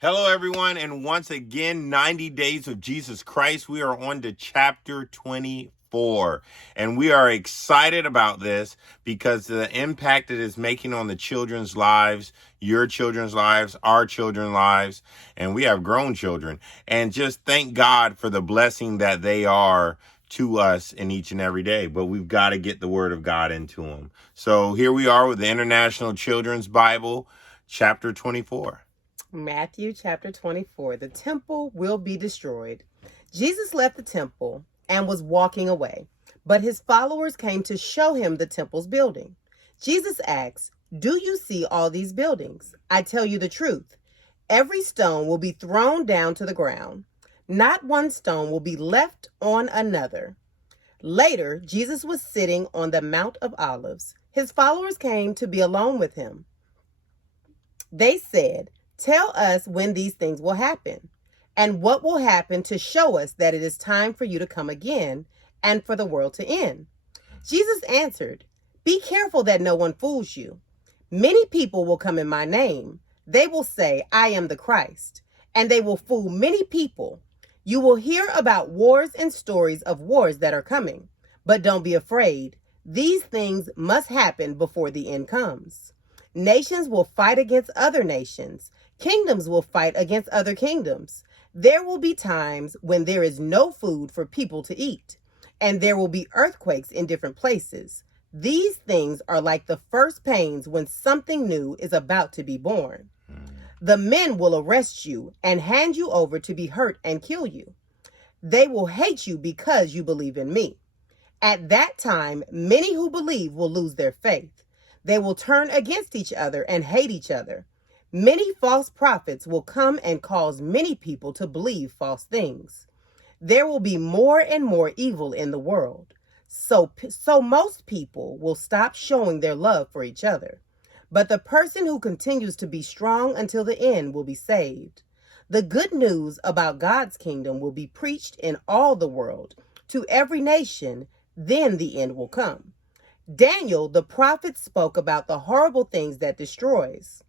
Hello, everyone, and once again, 90 Days of Jesus Christ. We are on to chapter 24, and we are excited about this because the impact it is making on the children's lives, your children's lives, our children's lives, and we have grown children. And just thank God for the blessing that they are to us in each and every day, but we've got to get the word of God into them. So here we are with the International Children's Bible, chapter 24. Matthew chapter 24, the temple will be destroyed. Jesus left the temple and was walking away, but his followers came to show him the temple's building. Jesus asked, "Do you see all these buildings? I tell you the truth. Every stone will be thrown down to the ground. Not one stone will be left on another." Later, Jesus was sitting on the Mount of Olives. His followers came to be alone with him. They said, "Tell us when these things will happen, and what will happen to show us that it is time for you to come again and for the world to end." Jesus answered, "Be careful that no one fools you. Many people will come in my name. They will say, 'I am the Christ,' and they will fool many people. You will hear about wars and stories of wars that are coming, but don't be afraid. These things must happen before the end comes. Nations will fight against other nations. Kingdoms will fight against other kingdoms. There will be times when there is no food for people to eat, and there will be earthquakes in different places. These things are like the first pains when something new is about to be born. The men will arrest you and hand you over to be hurt and kill you. They will hate you because you believe in me. At that time, many who believe will lose their faith. They will turn against each other and hate each other. Many false prophets will come and cause many people to believe false things. There will be more and more evil in the world. So most people will stop showing their love for each other. But the person who continues to be strong until the end will be saved. The good news about God's kingdom will be preached in all the world, to every nation. Then the end will come. Daniel, the prophet, spoke about the horrible things that destroys.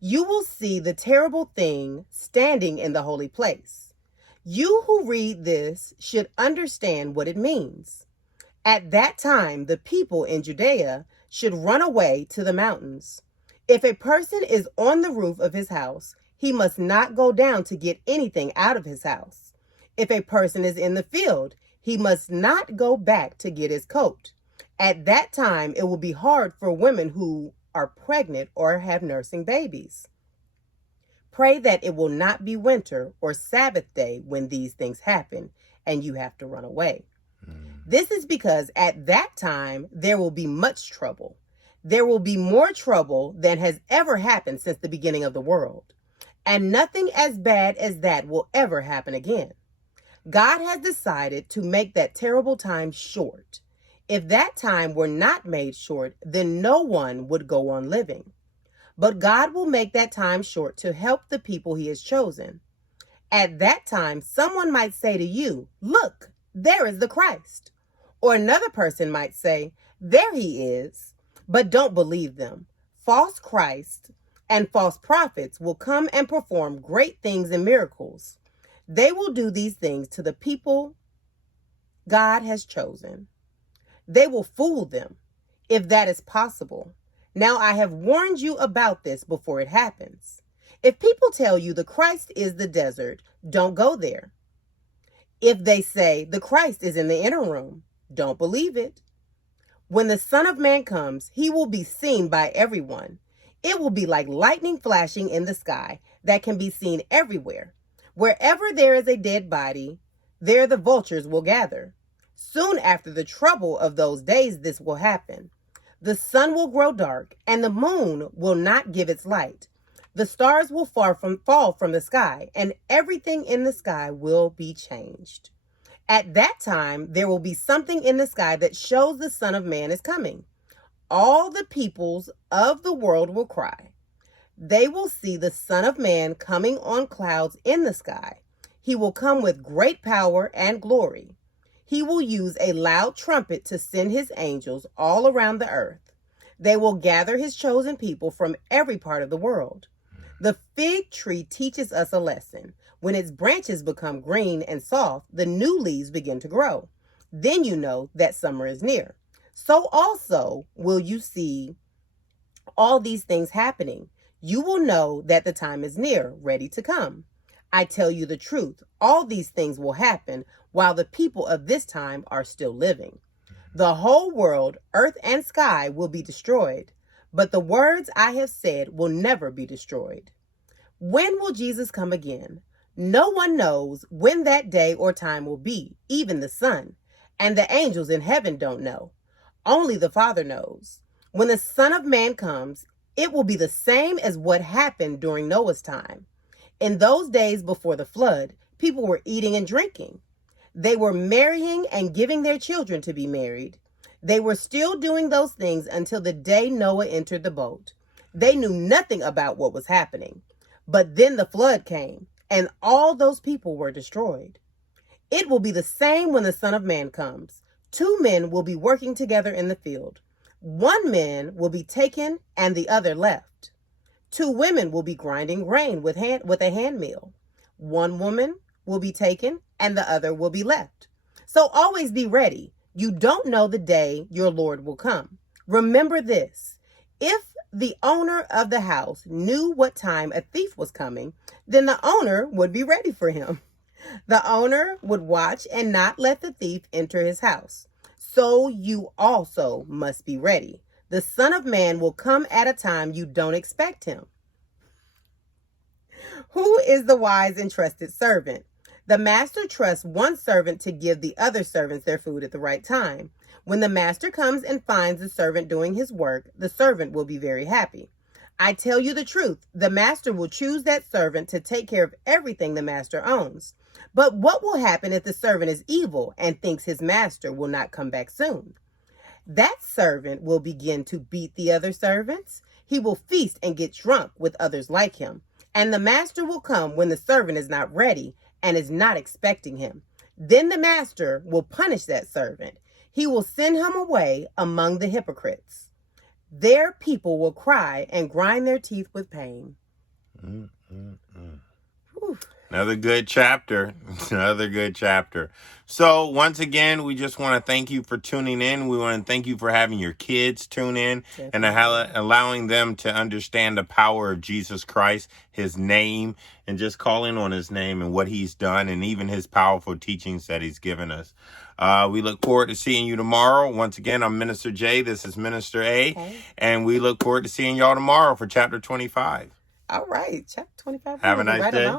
You will see the terrible thing standing in the holy place. You who read this should understand what it means. At that time, the people in Judea should run away to the mountains. If a person is on the roof of his house, he must not go down to get anything out of his house. If a person is in the field, he must not go back to get his coat. At that time, it will be hard for women who are pregnant or have nursing babies. Pray that it will not be winter or Sabbath day when these things happen and you have to run away. This is because at that time there will be much trouble. There will be more trouble than has ever happened since the beginning of the world. And nothing as bad as that will ever happen again. God has decided to make that terrible time short. If that time were not made short, then no one would go on living. But God will make that time short to help the people he has chosen. At that time, someone might say to you, "Look, there is the Christ." Or another person might say, "There he is." But don't believe them. False Christs and false prophets will come and perform great things and miracles. They will do these things to the people God has chosen. They will fool them, if that is possible. Now I have warned you about this before it happens. If people tell you the Christ is the desert, don't go there. If they say the Christ is in the inner room, don't believe it. When the Son of Man comes, he will be seen by everyone. It will be like lightning flashing in the sky that can be seen everywhere. Wherever there is a dead body, there the vultures will gather. Soon after the trouble of those days, this will happen. The sun will grow dark, and the moon will not give its light. The stars will fall from the sky, and everything in the sky will be changed. At that time, there will be something in the sky that shows the Son of Man is coming. All the peoples of the world will cry. They will see the Son of Man coming on clouds in the sky. He will come with great power and glory. He will use a loud trumpet to send his angels all around the earth. They will gather his chosen people from every part of the world. The fig tree teaches us a lesson. When its branches become green and soft, the new leaves begin to grow. Then you know that summer is near. So also will you see all these things happening. You will know that the time is near, ready to come. I tell you the truth, all these things will happen while the people of this time are still living. The whole world, earth and sky, will be destroyed, but the words I have said will never be destroyed. When will Jesus come again? No one knows when that day or time will be, even the Son, and the angels in heaven don't know. Only the Father knows. When the Son of Man comes, it will be the same as what happened during Noah's time. In those days before the flood, people were eating and drinking. They were marrying and giving their children to be married. They were still doing those things until the day Noah entered the boat. They knew nothing about what was happening. But then the flood came, and all those people were destroyed. It will be the same when the Son of Man comes. 2 men will be working together in the field. 1 man will be taken and the other left. 2 women will be grinding grain with a hand mill. 1 woman will be taken and the other will be left. So always be ready. You don't know the day your Lord will come. Remember this. If the owner of the house knew what time a thief was coming, then the owner would be ready for him. The owner would watch and not let the thief enter his house. So you also must be ready. The Son of Man will come at a time you don't expect him. Who is the wise and trusted servant? The master trusts one servant to give the other servants their food at the right time. When the master comes and finds the servant doing his work, the servant will be very happy. I tell you the truth, the master will choose that servant to take care of everything the master owns. But what will happen if the servant is evil and thinks his master will not come back soon? That servant will begin to beat the other servants. He will feast and get drunk with others like him. And the master will come when the servant is not ready and is not expecting him. Then the master will punish that servant. He will send him away among the hypocrites. Their people will cry and grind their teeth with pain. Another good chapter. Another good chapter. So once again, we just want to thank you for tuning in. We want to thank you for having your kids tune in and allowing them to understand the power of Jesus Christ, his name, and just calling on his name and what he's done and even his powerful teachings that he's given us. We look forward to seeing you tomorrow. Once again, I'm Minister J. This is Minister A. Okay. And we look forward to seeing y'all tomorrow for chapter 25. All right. Chapter 25. Have a nice day.